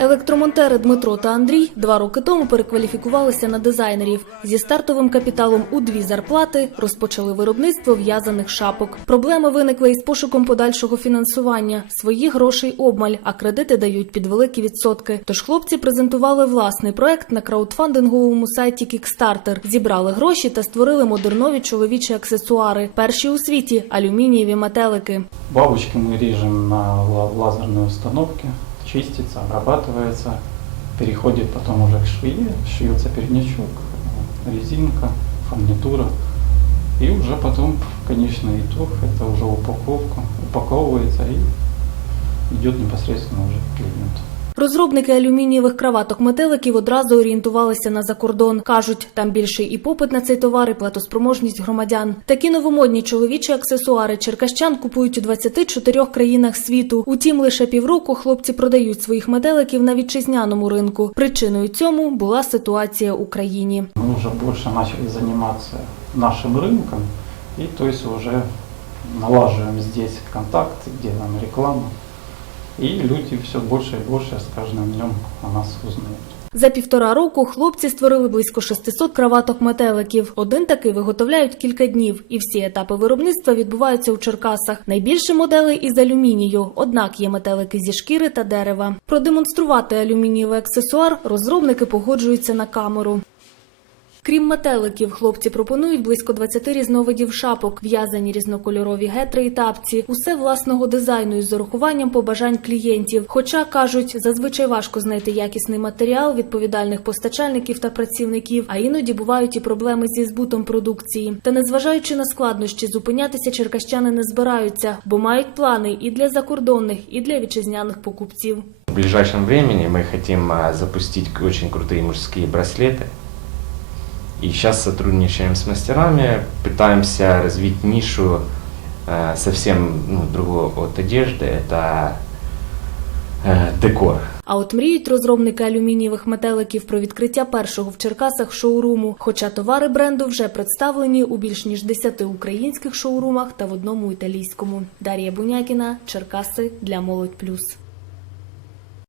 Електромонтери Дмитро та Андрій два роки тому перекваліфікувалися на дизайнерів зі стартовим капіталом у дві зарплати розпочали виробництво в'язаних шапок. Проблема виникла із пошуком подальшого фінансування. Свої грошей обмаль, а кредити дають під великі відсотки. Тож хлопці презентували власний проект на краудфандинговому сайті Kickstarter. зібрали гроші та створили модернові чоловічі аксесуари. Перші у світі алюмінієві метелики. Бабочки ми ріжемо на лазерної установки. чистится, обрабатывается, переходит потом уже к швее, шьется передничок, резинка, фурнитура. И уже потом конечный итог, это уже упаковка, упаковывается и идет непосредственно уже к клиенту. Розробники алюмінієвих краваток метеликів одразу орієнтувалися на закордон. кажуть, там більший і попит на цей товар, і платоспроможність громадян. Такі новомодні чоловічі аксесуари черкащан купують у 24 країнах світу. Утім, лише півроку хлопці продають своїх метеликів на вітчизняному ринку. Причиною цьому була ситуація у країні. Мы уже больше начали заниматься нашим рынком, и то есть уже налаживаем здесь контакты, делаем рекламу. І люди все больше и больше з каждым днем о нас узнають За півтора року хлопці створили близько 600 краваток метеликів. Один такий виготовляють кілька днів, і всі етапи виробництва відбуваються у Черкасах. Найбільше модели із алюмінію, однак є метелики зі шкіри та дерева. Продемонструвати алюмінієвий аксесуар розробники погоджуються на камеру. Крім метеликів, хлопці пропонують близько 20 різновидів шапок, в'язані різнокольорові гетри і тапці. Усе власного дизайну із урахуванням побажань клієнтів. Хоча кажуть, зазвичай важко знайти якісний матеріал, відповідальних постачальників та працівників, а іноді бувають і проблеми зі збутом продукції. Та незважаючи на складнощі, зупинятися черкащани не збираються, бо мають плани і для закордонних, і для вітчизняних покупців. В ближайшем времени мы хотим а, запустить к- очень крутые мужские браслеты. И сейчас сотрудничаем с мастерами, пытаемся развить нишу э, совсем ну, другого от одежды. Это э, декор. А от мріють розробники алюмінієвих метеликів про відкриття першого в Черкасах шоуруму. Хоча товари бренду вже представлені у більш ніж 10 українських шоурумах та в одному італійському. Дар'я Бунякіна, Черкаси для молодь плюс.